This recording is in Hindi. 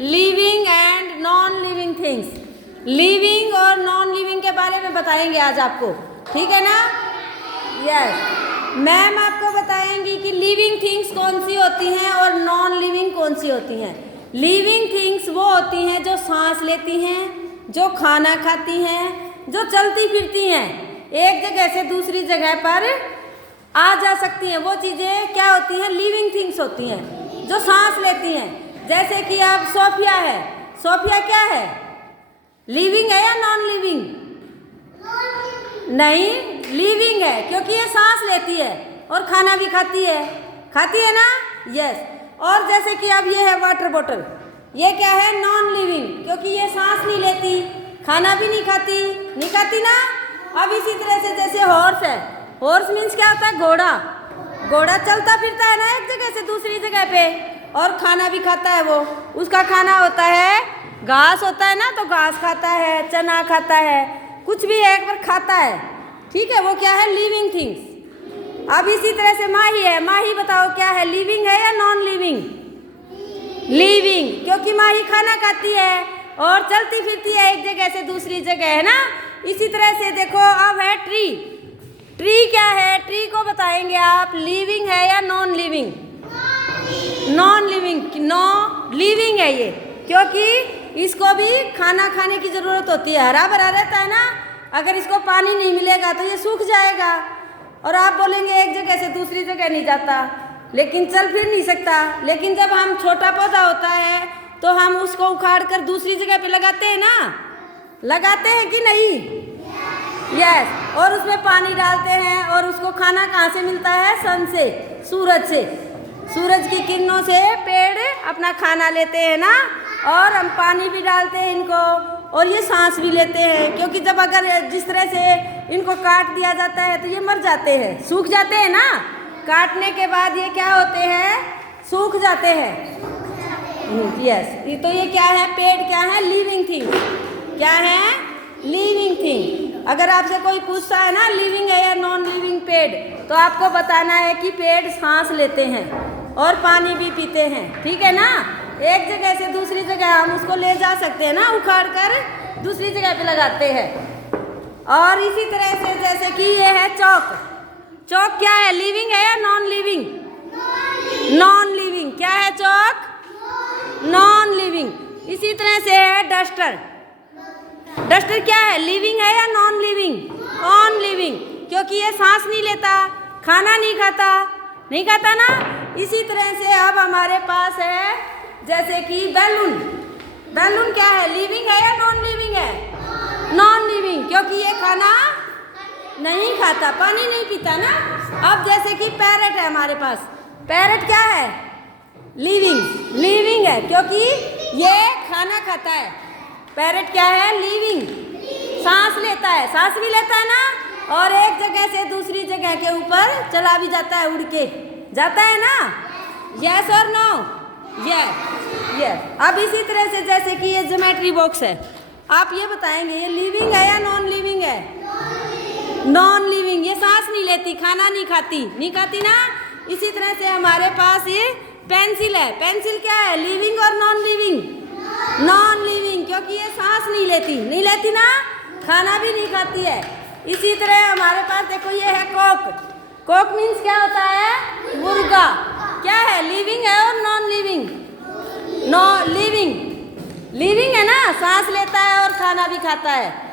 Living and non living things. Living और नॉन लिविंग के बारे में बताएंगे आज आपको, ठीक है ना? यस, मैम आपको बताएंगी कि लिविंग थिंग्स कौन सी होती हैं और नॉन लिविंग कौन सी होती हैं। लिविंग थिंग्स वो होती हैं जो सांस लेती हैं, जो खाना खाती हैं, जो चलती फिरती हैं, एक जगह से दूसरी जगह पर आ जा सकती हैं। वो चीज़ें क्या होती हैं? लिविंग थिंग्स होती हैं जो सांस लेती हैं। जैसे कि अब सोफिया है, सोफिया क्या है? लिविंग है या नॉन लिविंग? नहीं, लिविंग है क्योंकि ये सांस लेती है और खाना भी खाती है ना? यस। और जैसे कि अब ये है वाटर बॉटल, ये क्या है? नॉन लिविंग, क्योंकि ये सांस नहीं लेती, खाना भी नहीं खाती ना। अब इसी तरह से जैसे हॉर्स है, हॉर्स मीन्स क्या होता है? घोड़ा। घोड़ा चलता फिरता है ना एक जगह से दूसरी जगह पे, और खाना भी खाता है। वो उसका खाना होता है घास होता है ना, तो घास खाता है, चना खाता है, कुछ भी एक बार खाता है, ठीक है? वो क्या है? Living things. अब इसी तरह से माही है, माही बताओ क्या है? लिविंग है या नॉन लिविंग? लिविंग, क्योंकि माही खाना खाती है और चलती फिरती है एक जगह से दूसरी जगह, है ना? इसी तरह से देखो अब है ट्री। ट्री क्या है? ट्री को बताएंगे आप, लिविंग है या non living? Non living. No living है ये, क्योंकि इसको भी खाना खाने की ज़रूरत होती है, हरा भरा रहता है ना। अगर इसको पानी नहीं मिलेगा तो ये सूख जाएगा, और आप बोलेंगे एक जगह से दूसरी जगह नहीं जाता, लेकिन चल फिर नहीं सकता। लेकिन जब हम छोटा पौधा होता है तो हम उसको उखाड़ कर दूसरी जगह पे लगाते हैं ना, लगाते हैं कि नहीं? यस। और उसमें पानी डालते हैं, और उसको खाना कहाँ से मिलता है? सन से, सूरज से। सूरज की किरणों से पेड़ अपना खाना लेते हैं ना, और हम पानी भी डालते हैं इनको, और ये सांस भी लेते हैं। क्योंकि जब अगर जिस तरह से इनको काट दिया जाता है तो ये मर जाते हैं, सूख जाते हैं ना। काटने के बाद ये क्या होते हैं? सूख जाते हैं। यस, तो ये क्या है? पेड़ क्या है? Living thing. क्या है? Living thing. अगर आपसे कोई पूछता है ना लिविंग है या नॉन लिविंग पेड़, तो आपको बताना है कि पेड़ सांस लेते हैं और पानी भी पीते हैं, ठीक है ना? एक जगह से दूसरी जगह हम उसको ले जा सकते हैं ना, उखाड़ कर दूसरी जगह पे लगाते हैं। और इसी तरह से जैसे कि ये है चौक। चौक क्या है? लिविंग है या नॉन लिविंग? Non living. क्या है चौक? Non living. इसी तरह से है डस्टर। डस्टर क्या है? लिविंग है या नॉन लिविंग? नॉन लिविंग, क्योंकि ये सांस नहीं लेता, खाना नहीं खाता ना। इसी तरह से अब हमारे पास है जैसे कि बैलून। बैलून क्या है? लिविंग है या नॉन लिविंग है? नॉन लिविंग, क्योंकि ये खाना नहीं खाता, पानी नहीं पीता ना। अब जैसे कि पैरट है हमारे पास, पैरट क्या है? लिविंग है, क्योंकि ये खाना खाता है। पैरट क्या है? लिविंग, सांस लेता है, सांस भी लेता है ना, और एक जगह से दूसरी जगह के ऊपर चला भी जाता है, उड़ के जाता है ना। यस और नो? यस। अब इसी तरह से जैसे कि ये ज्योमेट्री बॉक्स है, आप ये बताएंगे ये लिविंग है या नॉन लिविंग है? Non living. ये सांस नहीं लेती, खाना नहीं खाती ना। इसी तरह से हमारे पास ये पेंसिल है। पेंसिल क्या है? लिविंग और नॉन लिविंग? नॉन लिविंग, क्योंकि ये सांस नहीं लेती ना, खाना भी नहीं खाती है। इसी तरह हमारे पास देखो ये है कोक। कोक मीन्स क्या होता है? मुर्गा। क्या है? लिविंग है और non living? No living. Living है ना, सांस लेता है और खाना भी खाता है।